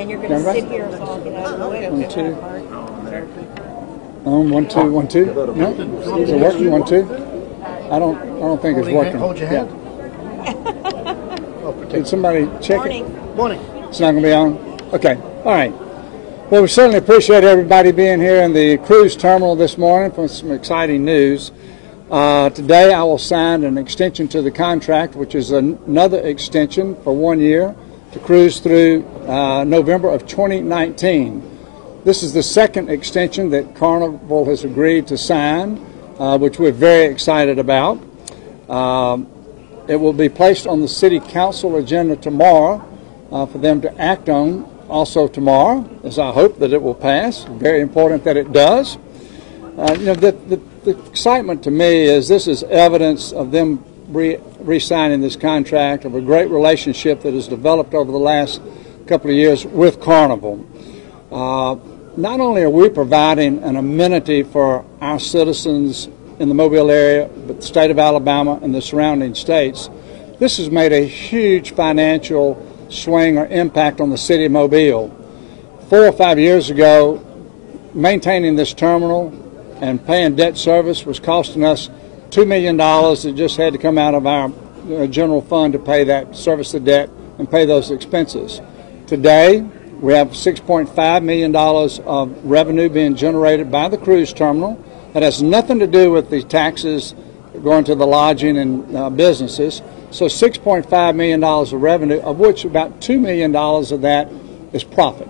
And you're going to sit here so I'll get out of the way. 1, 2. 1, 2, 1, 2. No, is it working? 1, 2. I don't think it's working. Hold your hand. Did somebody check it? Morning. It's not going to be on? Okay. All right. Well, we certainly appreciate everybody being here in the cruise terminal this morning for some exciting news. Today I will sign an extension to the contract, which is another extension for 1 year to cruise through November of 2019. This is the second extension that Carnival has agreed to sign, which we're very excited about. It will be placed on the City Council agenda tomorrow for them to act on also tomorrow, as I hope that it will pass. Very important that it does. The excitement to me is this is evidence of them re-signing this contract, of a great relationship that has developed over the last couple of years with Carnival. Not only are we providing an amenity for our citizens in the Mobile area, but the state of Alabama and the surrounding states, this has made a huge financial swing or impact on the city of Mobile. 4 or 5 years ago, maintaining this terminal and paying debt service was costing us $2 million that just had to come out of our general fund to pay that, service the debt and pay those expenses. Today, we have $6.5 million of revenue being generated by the cruise terminal. That has nothing to do with the taxes going to the lodging and businesses. So $6.5 million of revenue, of which about $2 million of that is profit.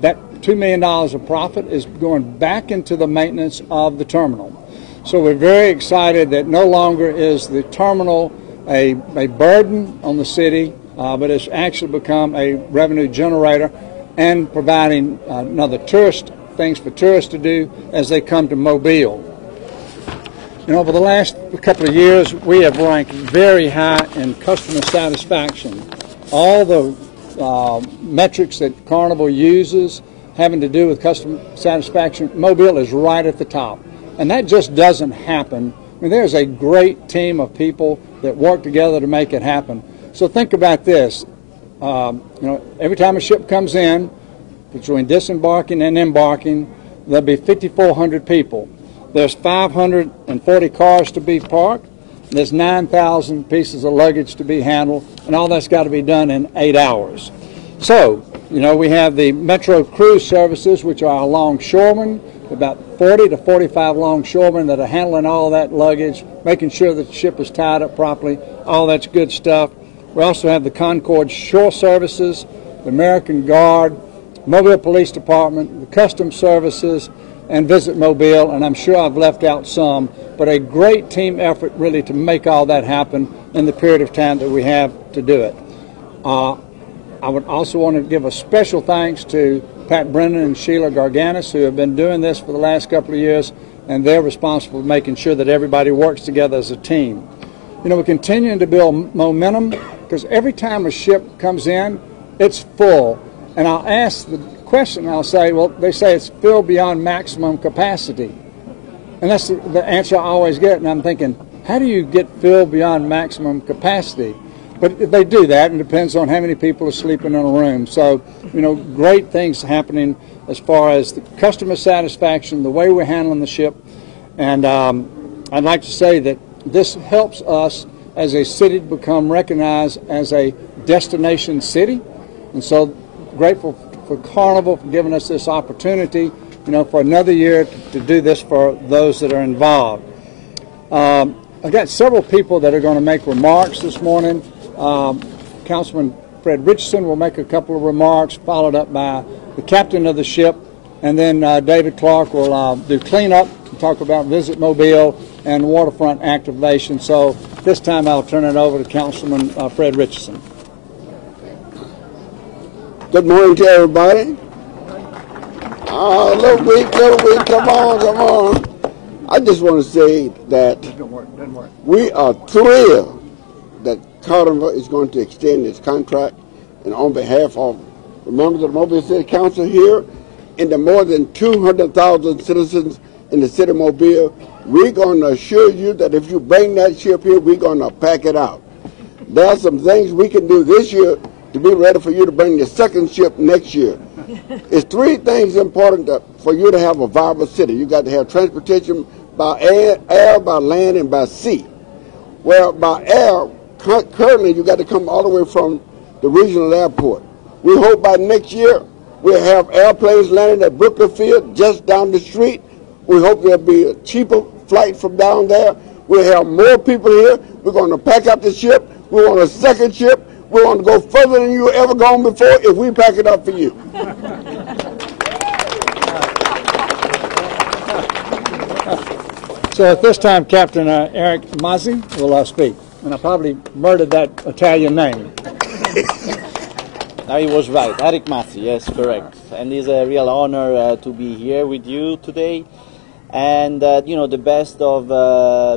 That $2 million of profit is going back into the maintenance of the terminal. So we're very excited that no longer is the terminal a burden on the city, but it's actually become a revenue generator and providing another things for tourists to do as they come to Mobile. Over the last couple of years, we have ranked very high in customer satisfaction. All the metrics that Carnival uses having to do with customer satisfaction, Mobile is right at the top. And that just doesn't happen. I mean, there's a great team of people that work together to make it happen. So think about this. Every time a ship comes in, between disembarking and embarking, there'll be 5,400 people. There's 540 cars to be parked. There's 9,000 pieces of luggage to be handled, and all that's got to be done in 8 hours. So, we have the Metro Cruise Services, which are our longshoremen, about 40 to 45 longshoremen that are handling all that luggage, making sure that the ship is tied up properly. All that's good stuff. We also have the Concord Shore Services, the American Guard, Mobile Police Department, the Customs Services, and Visit Mobile, and I'm sure I've left out some, but a great team effort really to make all that happen in the period of time that we have to do it. I would also want to give a special thanks to Pat Brennan and Sheila Garganis, who have been doing this for the last couple of years, and they're responsible for making sure that everybody works together as a team. We're continuing to build momentum because every time a ship comes in, it's full. And I'll ask the question, I'll say, well, they say it's filled beyond maximum capacity. And that's the answer I always get, and I'm thinking, how do you get filled beyond maximum capacity? But they do that, and it depends on how many people are sleeping in a room. So, great things happening as far as the customer satisfaction, the way we're handling the ship. And I'd like to say that this helps us as a city to become recognized as a destination city. And so grateful for Carnival for giving us this opportunity, for another year to do this for those that are involved. I've got several people that are going to make remarks this morning. Councilman Fred Richardson will make a couple of remarks, followed up by the captain of the ship, and then David Clark will do cleanup and talk about Visit Mobile and waterfront activation. So this time I'll turn it over to Councilman Fred Richardson. Good morning to everybody. Little week, come on. I just want to say that we are thrilled that Carnival is going to extend its contract, and on behalf of the members of the Mobile City Council here and the more than 200,000 citizens in the city of Mobile, we're going to assure you that if you bring that ship here, we're going to pack it out. There are some things we can do this year to be ready for you to bring the second ship next year. It's three things important for you to have a viable city. You got to have transportation by air, by land, and by sea. Well, by air, currently you got to come all the way from the regional airport. We hope by next year we'll have airplanes landing at Brooklyn Field just down the street. We hope there'll be a cheaper flight from down there. We'll have more people here. We're going to pack up the ship. We want a second ship. We want to go further than you ever gone before if we pack it up for you. So at this time, Captain Eric Mazzi will speak. And I probably murdered that Italian name. No, he was right. Eric Mazzi, yes, correct. And it's a real honor to be here with you today. And, you know, the best of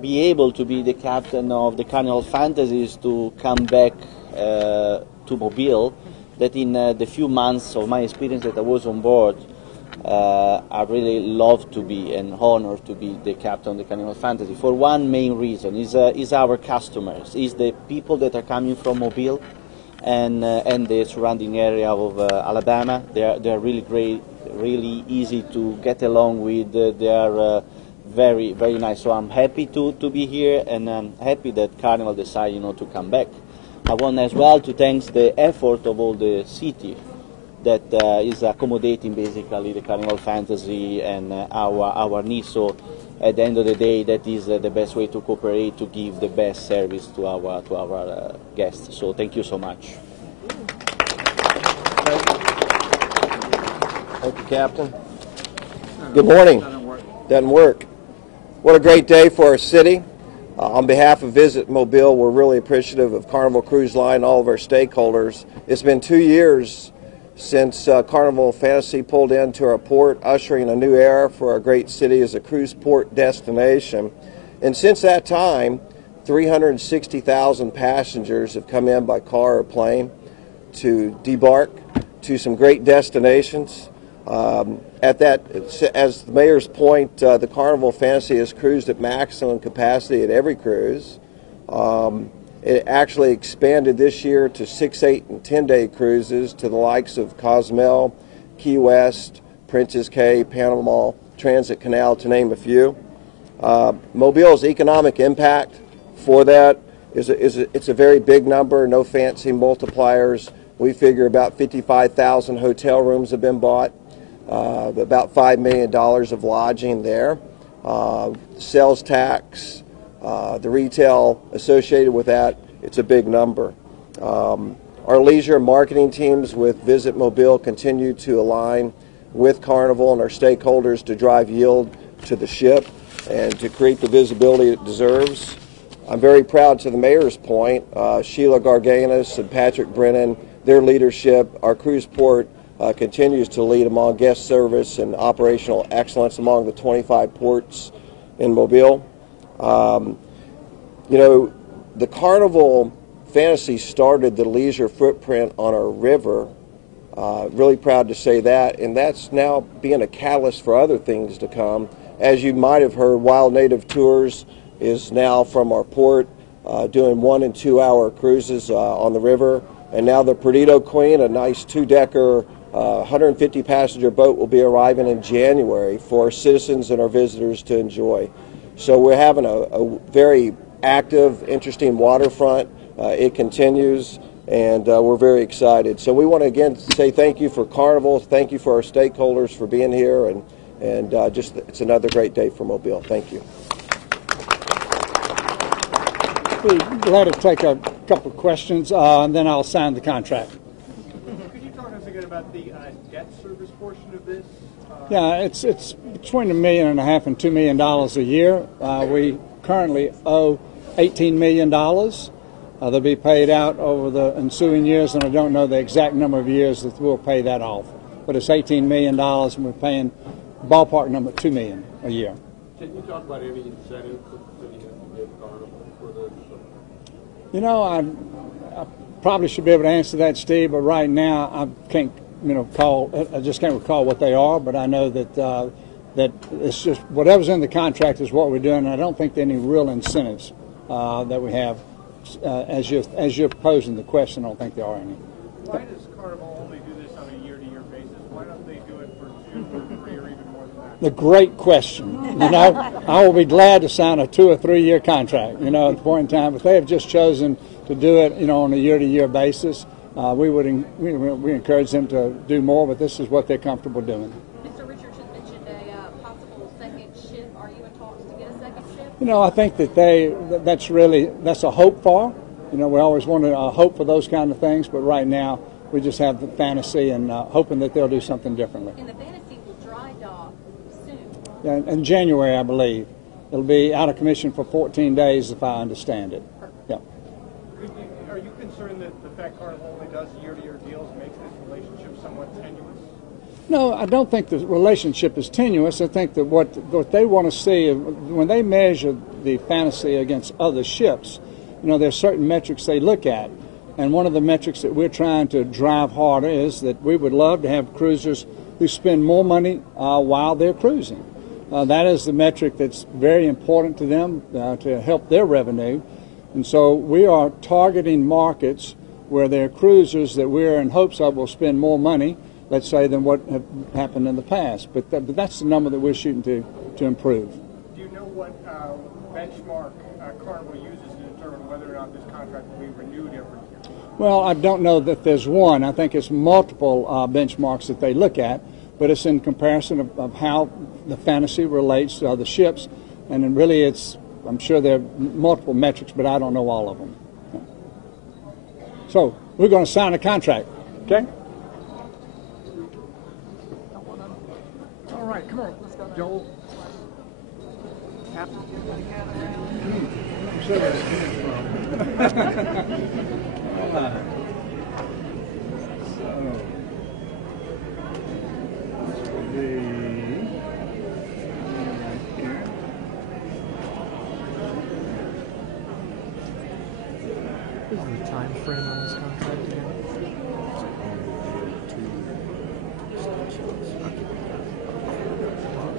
be able to be the captain of the Carnival Fantasy is to come back to Mobile, that in the few months of my experience that I was on board, I really love to be and honored to be the captain of the Carnival Fantasy for one main reason, is our customers, is the people that are coming from Mobile and the surrounding area of Alabama. They're really great, really easy to get along with. They are very, very nice. So I'm happy to be here, and I'm happy that Carnival decided, you know, to come back. I want as well to thank the effort of all the city that is accommodating basically the Carnival Fantasy and our needs. So at the end of the day, that is the best way to cooperate, to give the best service to our guests. So thank you so much. Thank you, Captain. Good morning. Doesn't work. What a great day for our city. On behalf of Visit Mobile, we're really appreciative of Carnival Cruise Line and all of our stakeholders. It's been 2 years since Carnival Fantasy pulled into our port, ushering a new era for our great city as a cruise port destination. And since that time, 360,000 passengers have come in by car or plane to debark to some great destinations. At that, as the mayor's point, the Carnival Fantasy has cruised at maximum capacity at every cruise. It actually expanded this year to 6, 8, and 10-day cruises to the likes of Cozumel, Key West, Princess Cay, Panama, Transit Canal, to name a few. Mobile's economic impact for that it's a very big number, no fancy multipliers. We figure about 55,000 hotel rooms have been bought, about $5 million of lodging there. Sales tax, the retail associated with that, it's a big number. Our leisure marketing teams with Visit Mobile continue to align with Carnival and our stakeholders to drive yield to the ship and to create the visibility it deserves. I'm very proud, to the mayor's point, Sheila Garganis and Patrick Brennan, their leadership. Our cruise port continues to lead among guest service and operational excellence among the 25 ports in Mobile. You know, the Carnival Fantasy started the leisure footprint on our river. Really proud to say that, and that's now being a catalyst for other things to come. As you might have heard, Wild Native Tours is now from our port doing 1 and 2 hour cruises on the river, and now the Perdido Queen, a nice 2-decker 150 passenger boat, will be arriving in January for our citizens and our visitors to enjoy. So we're having a very active, interesting waterfront. It continues, and we're very excited. So we want to again say thank you for Carnival, thank you for our stakeholders for being here, and just it's another great day for Mobile. Thank you. We're glad to take a couple of questions, and then I'll sign the contract. Could you talk to us again about the debt service portion of this? Yeah, it's between $1.5 million and $2 million a year. We currently owe $18 million. They'll be paid out over the ensuing years, and I don't know the exact number of years that we'll pay that off. But it's $18 million, and we're paying ballpark number $2 million a year. Can you talk about any incentives that the city has to give Carnival for this? You know, I probably should be able to answer that, Steve, but right now I can't, I just can't recall what they are, but I know that that it's just whatever's in the contract is what we're doing, and I don't think there are any real incentives that we have. As you're posing the question, I don't think there are any. Why does Carnival only do this on a year-to-year basis? Why don't they do it for 2 or 3 or even more than that? The great question. You know, I will be glad to sign a 2 or 3 year contract, you know, at the point in time. But they have just chosen to do it, you know, on a year-to-year basis. We encourage them to do more, but this is what they're comfortable doing. Mr. Richards has mentioned a possible second shift. Are you in talks to get a second shift? You know, I think that that's a hope for. You know, we always want to hope for those kind of things, but right now we just have the fantasy and hoping that they'll do something differently. And the fantasy will dry dock soon. In January, I believe. It'll be out of commission for 14 days, if I understand it. Yeah. Are you concerned that the fact Carnival only does year-to-year deals makes this relationship somewhat tenuous? No, I don't think the relationship is tenuous. I think that what they want to see, when they measure the fantasy against other ships, you know, there are certain metrics they look at. And one of the metrics that we're trying to drive harder is that we would love to have cruisers who spend more money while they're cruising. That is the metric that's very important to them to help their revenue. And so we are targeting markets where there are cruisers that we're in hopes of will spend more money, let's say, than what have happened in the past. But that's the number that we're shooting to improve. Do you know what benchmark Carnival uses to determine whether or not this contract will be renewed every year? Well, I don't know that there's one. I think it's multiple benchmarks that they look at, but it's in comparison of how the fantasy relates to other ships. And then really I'm sure there are multiple metrics, but I don't know all of them. So we're going to sign a contract, okay? All right, come on. Let's go. Joel. What is the time frame on this contract again?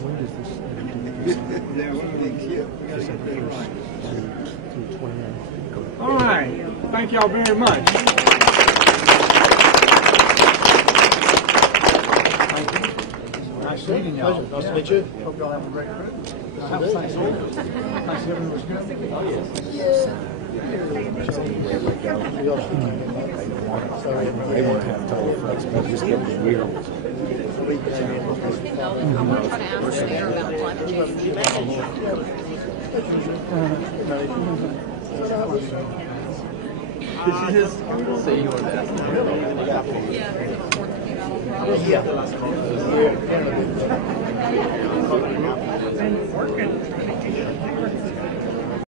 When does this December 1st through 29th? All right. Thank y'all very much. Nice meeting y'all. Nice to meet you. Hope y'all have a great cruise. Have a nice week. Nice everything was good. Oh, yes. They won't have total flexibility. Just give them a year. I want to try to ask the mayor about climate change. See you on that. Yeah.